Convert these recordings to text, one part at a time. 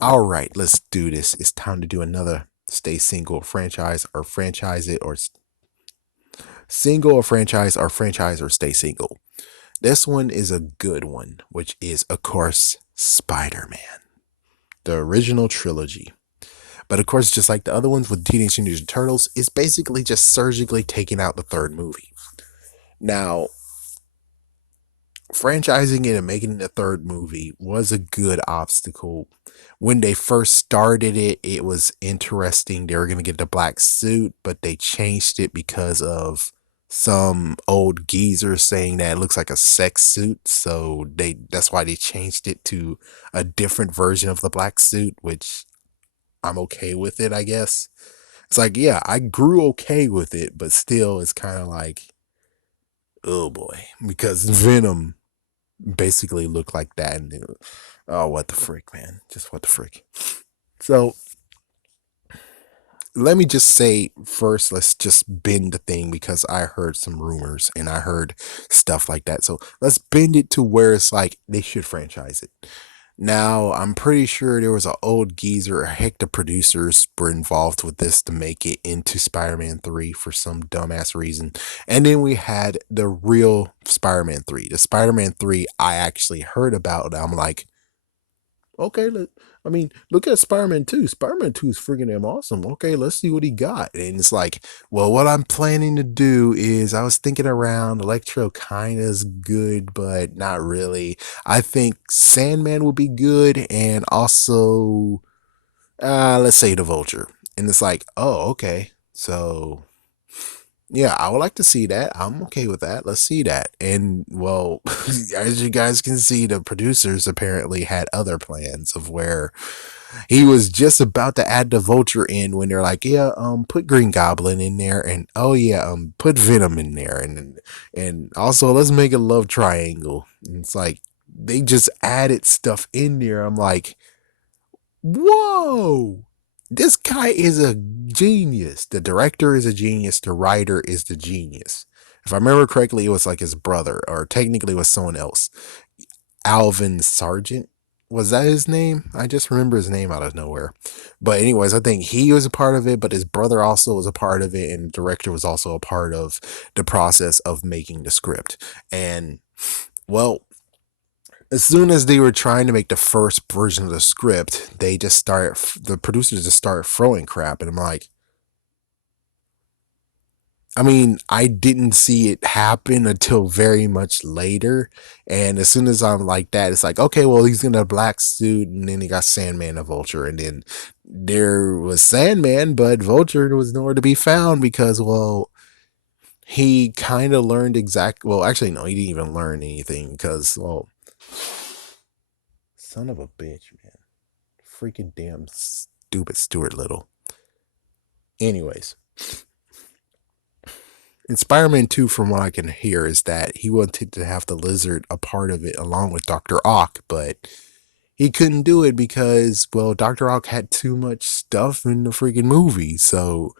All right, let's do this. It's time to do another stay single franchise or franchise it or single or franchise or stay single. This one is a good one, which is, of course, Spider Man, the original trilogy. But of course, just like the other ones with Teenage Mutant Ninja Turtles, it's basically just surgically taking out the third movie. Now, franchising it and making it a third movie was a good obstacle. When they first started it, it was interesting. They were going to get the black suit, but they changed it because of some old geezer saying that it looks like a sex suit. So that's why they changed it to a different version of the black suit, which I'm okay with it, I guess. It's like, yeah, I grew okay with it, but still it's kind of like, oh boy, because Venom basically look like that. And oh, what the frick, man? Just what the frick. So let me just say first, let's just bend the thing because I heard some rumors and I heard stuff like that. So let's bend it to where it's like they should franchise it. Now, I'm pretty sure there was an old geezer, heck, the producers were involved with this to make it into Spider Man 3 for some dumbass reason. And then we had the real Spider Man 3. The Spider Man 3 I actually heard about. I'm like, okay, I mean, look at Spider-Man 2. Spider-Man 2 is freaking damn awesome. Okay, let's see what he got. And it's like, well, what I'm planning to do is I was thinking around Electro kind of is good, but not really. I think Sandman will be good and also let's say the Vulture. And it's like, oh, okay. So yeah, I would like to see that. I'm okay with that. Let's see that. And well, as you guys can see, the producers apparently had other plans of where he was just about to add the Vulture in when they're like, yeah, put Green Goblin in there, and oh yeah, put Venom in there, and also let's make a love triangle. And it's like they just added stuff in there. I'm like, whoa, this guy is a genius. The director is a genius. The writer is the genius. If I remember correctly, it was like his brother, or technically it was someone else. Alvin Sargent. Was that his name? I just remember his name out of nowhere. But anyways, I think he was a part of it, but his brother also was a part of it, and the director was also a part of the process of making the script. And well, as soon as they were trying to make the first version of the script, the producers just started throwing crap, and I'm like, I mean, I didn't see it happen until very much later. And as soon as I'm like that, it's like, okay, well, he's in a black suit, and then he got Sandman and Vulture, and then there was Sandman, but Vulture was nowhere to be found because, well, he kind of learned well, actually, no, he didn't even learn anything because, well, son of a bitch, man. Freaking damn stupid Stuart Little. Anyways, in Spider-Man 2, from what I can hear, is that he wanted to have the lizard a part of it along with Dr. Ock, but he couldn't do it because, well, Dr. Ock had too much stuff in the freaking movie. So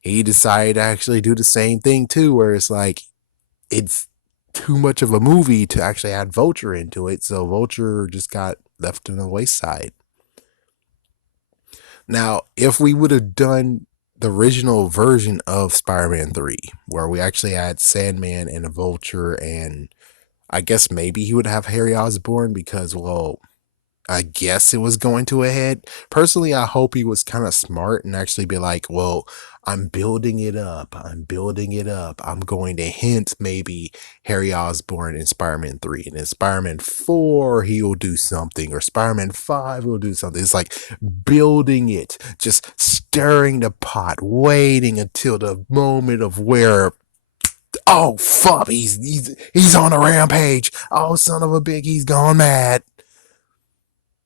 he decided to actually do the same thing too, where it's like it's too much of a movie to actually add Vulture into it. So Vulture just got left on the wayside. Now, if we would have done the original version of Spider-Man 3, where we actually had Sandman and a Vulture, and I guess maybe he would have Harry Osborn because, well, I guess it was going to a head. Personally, I hope he was kind of smart and actually be like, well, I'm building it up. I'm building it up. I'm going to hint maybe Harry Osborn in Spider-Man 3. And in Spider-Man 4, he will do something. Or Spider-Man 5 will do something. It's like building it, just stirring the pot, waiting until the moment of where, oh, fuck, he's on a rampage. Oh, son of a bitch, he's gone mad.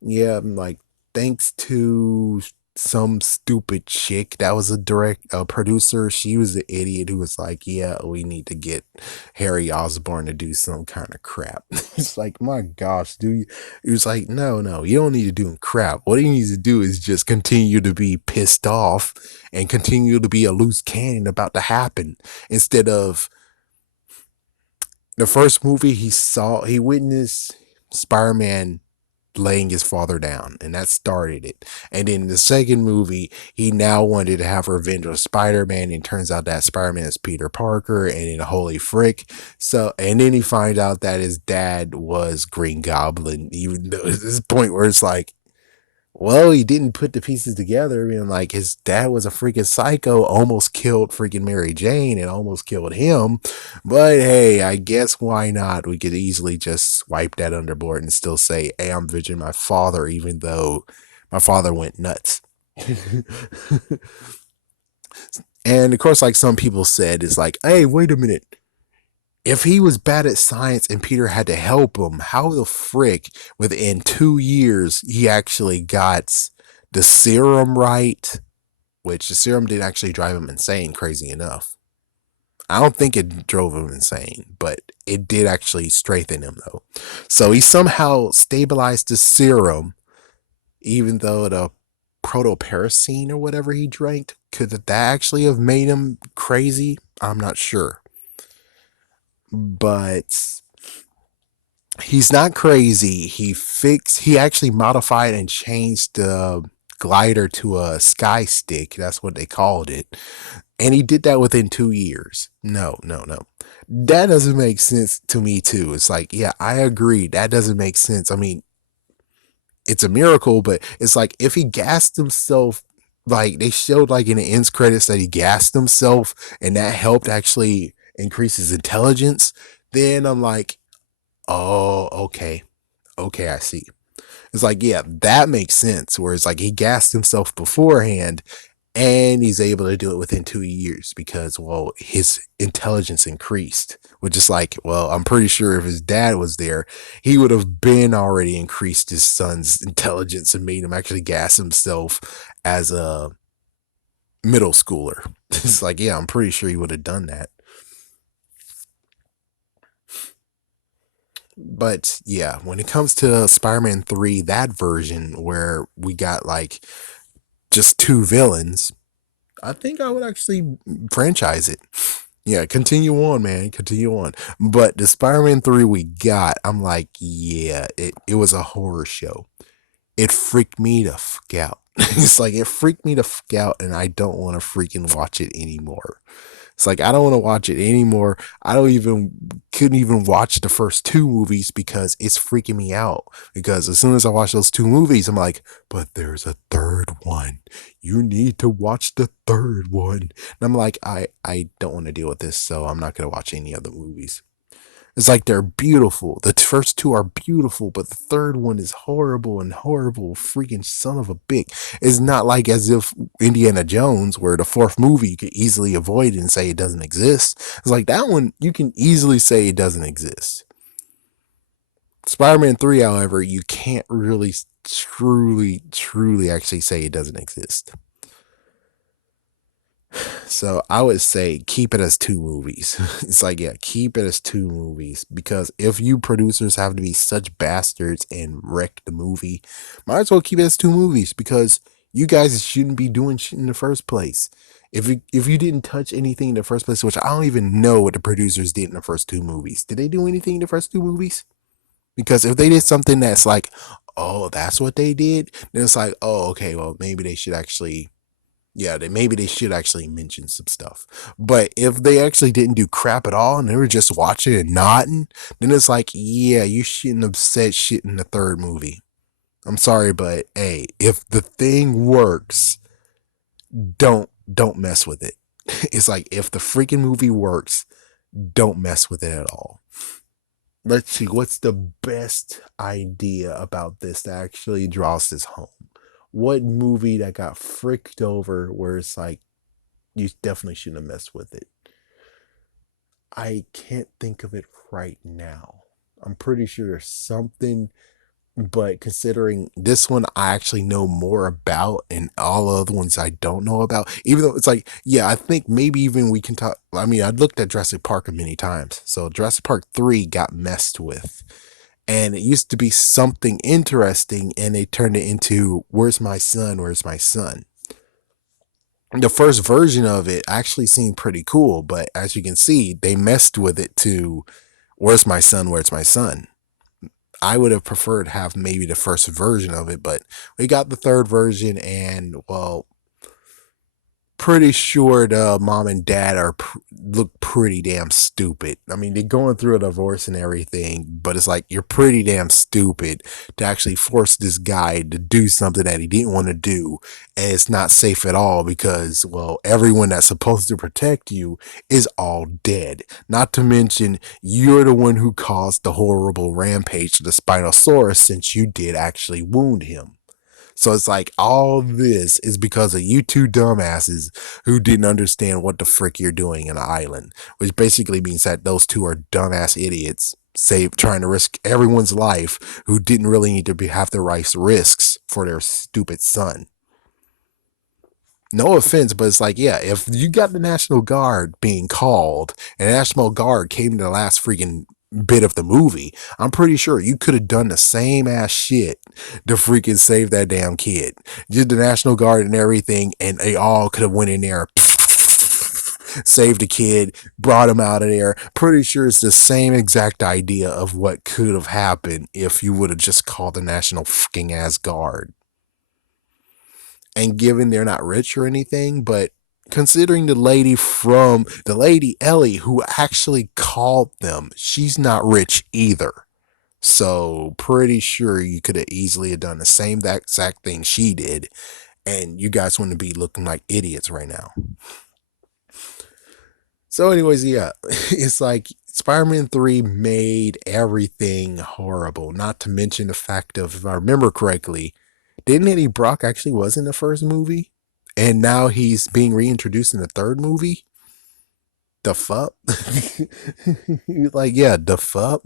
Yeah, I'm like, thanks to some stupid chick that was a producer. She was an idiot who was like, yeah, we need to get Harry Osborn to do some kind of crap. It's like, my gosh, dude. It was like, no, you don't need to do crap. What he needs to do is just continue to be pissed off and continue to be a loose cannon about to happen instead of the first movie he witnessed Spider-Man laying his father down, and that started it. And then in the second movie, he now wanted to have revenge on Spider-Man, and turns out that Spider-Man is Peter Parker, and then holy frick. So, and then he finds out that his dad was Green Goblin, even though it's this point where it's like, well, he didn't put the pieces together. And like his dad was a freaking psycho, almost killed freaking Mary Jane and almost killed him. But hey, I guess why not? We could easily just swipe that underboard and still say, hey, I'm Virgin my father, even though my father went nuts. And of course, like some people said, is like, hey, wait a minute. If he was bad at science and Peter had to help him, how the frick within 2 years he actually got the serum right? Which the serum didn't actually drive him insane, crazy enough. I don't think it drove him insane, but it did actually strengthen him though. So he somehow stabilized the serum, even though the protoparacine or whatever he drank, could that actually have made him crazy? I'm not sure. But he's not crazy. He actually modified and changed the glider to a sky stick. That's what they called it. And he did that within 2 years. No, no, no. That doesn't make sense to me too. It's like, yeah, I agree. That doesn't make sense. I mean, it's a miracle, but it's like if he gassed himself, like they showed like in the ends credits that he gassed himself and that helped actually increase his intelligence, then I'm like, oh, okay. Okay, I see. It's like, yeah, that makes sense. Whereas like he gassed himself beforehand and he's able to do it within 2 years because, well, his intelligence increased. Which is like, well, I'm pretty sure if his dad was there, he would have been already increased his son's intelligence and made him actually gas himself as a middle schooler. It's like, yeah, I'm pretty sure he would have done that. But yeah, when it comes to Spider-Man 3, that version where we got like just two villains, I think I would actually franchise it. Yeah, continue on, man. Continue on. But the Spider-Man 3 we got, I'm like, yeah, it was a horror show. It freaked me the fuck out. It's like it freaked me the fuck out, and I don't want to freaking watch it anymore. It's like I don't want to watch it anymore. I don't even couldn't even watch the first two movies because it's freaking me out. Because as soon as I watch those two movies, I'm like, but there's a third one. You need to watch the third one. And I'm like, I don't want to deal with this, so I'm not gonna watch any other movies. It's like they're beautiful. The first two are beautiful, but the third one is horrible and horrible. Freaking son of a bitch. It's not like as if Indiana Jones, where the fourth movie you could easily avoid it and say it doesn't exist. It's like that one you can easily say it doesn't exist. Spider-Man 3, however, you can't really truly actually say it doesn't exist. So I would say keep it as two movies. It's like, yeah, keep it as two movies because if you producers have to be such bastards and wreck the movie, might as well keep it as two movies because you guys shouldn't be doing shit in the first place. If you didn't touch anything in the first place, which I don't even know what the producers did in the first two movies. Did they do anything in the first two movies? Because if they did something that's like, oh, that's what they did, then it's like, oh, okay, well, maybe they should actually yeah, maybe they should actually mention some stuff. But if they actually didn't do crap at all and they were just watching and nodding, then it's like, yeah, you shouldn't have said shit in the third movie. I'm sorry, but hey, if the thing works, don't mess with it. It's like if the freaking movie works, don't mess with it at all. Let's see, what's the best idea about this that actually draws this home? What movie that got fricked over where it's like you definitely shouldn't have messed with it? I can't think of it right now. I'm pretty sure there's something, but considering this one I actually know more about and all the other ones I don't know about, even though it's like, yeah, I think maybe even we can talk. I mean, I looked at Jurassic Park many times. So Jurassic Park 3 got messed with. And it used to be something interesting, and they turned it into Where's My Son? Where's My Son? The first version of it actually seemed pretty cool, but as you can see, they messed with it to Where's My Son? Where's My Son? I would have preferred to have maybe the first version of it, but we got the third version, and well, pretty sure the mom and dad look pretty damn stupid. I mean, they're going through a divorce and everything, but it's like you're pretty damn stupid to actually force this guy to do something that he didn't want to do, and it's not safe at all because, well, everyone that's supposed to protect you is all dead. Not to mention, you're the one who caused the horrible rampage to the Spinosaurus since you did actually wound him. So it's like all this is because of you two dumbasses who didn't understand what the frick you're doing in an island, which basically means that those two are dumbass idiots, trying to risk everyone's life who didn't really need to have the right risks for their stupid son. No offense, but it's like, yeah, if you got the National Guard being called and the National Guard came to the last freaking bit of the movie, I'm pretty sure you could have done the same ass shit to freaking save that damn kid. Did the National Guard and everything, and they all could have went in there, saved the kid, brought him out of there. Pretty sure it's the same exact idea of what could have happened if you would have just called the National fucking ass Guard. And given they're not rich or anything, but considering the lady Ellie who actually called them, she's not rich either. So pretty sure you could have easily have done the same that exact thing she did, and you guys wouldn't be looking like idiots right now. So, anyways, yeah, it's like Spider-Man 3 made everything horrible. Not to mention the fact of, if I remember correctly, didn't Eddie Brock actually was in the first movie? And now he's being reintroduced in the third movie? The fuck? Like, yeah, the fuck?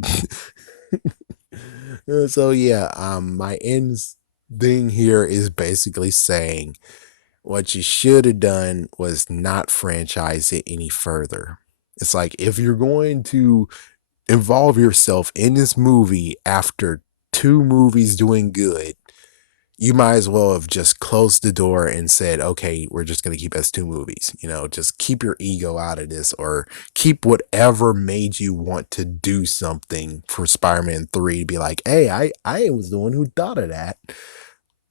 So yeah, my end thing here is basically saying what you should have done was not franchise it any further. It's like, if you're going to involve yourself in this movie after two movies doing good, you might as well have just closed the door and said, okay, we're just going to keep it as two movies. You know, just keep your ego out of this, or keep whatever made you want to do something for Spider-Man 3 to be like, hey, I was the one who thought of that.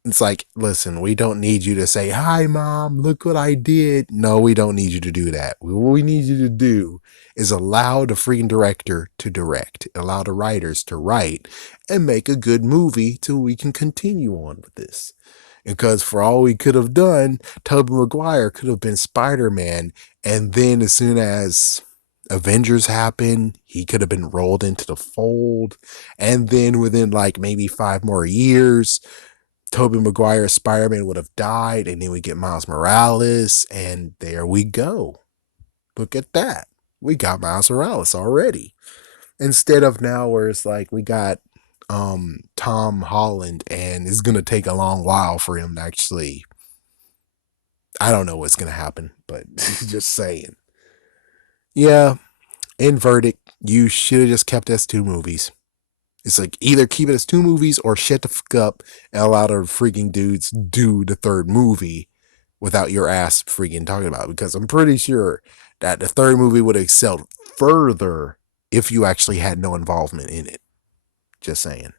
It's like, listen, we don't need you to say, hi, mom, look what I did. No, we don't need you to do that. What we need you to do is allow the freaking director to direct, allow the writers to write, and make a good movie till we can continue on with this. Because for all we could have done, Tobey Maguire could have been Spider-Man, and then as soon as Avengers happened, he could have been rolled into the fold, and then within like maybe 5 more years, Tobey Maguire Spider-Man would have died, and then we get Miles Morales, and there we go. Look at that. We got Miles Morales already. Instead of now where it's like we got Tom Holland, and it's gonna take a long while for him to actually, I don't know what's gonna happen, but just saying. Yeah, in verdict, you should have just kept us two movies. It's like, either keep it as two movies or shut the fuck up and allow the freaking dudes do the third movie without your ass freaking talking about it. Because I'm pretty sure that the third movie would have excelled further if you actually had no involvement in it. Just saying.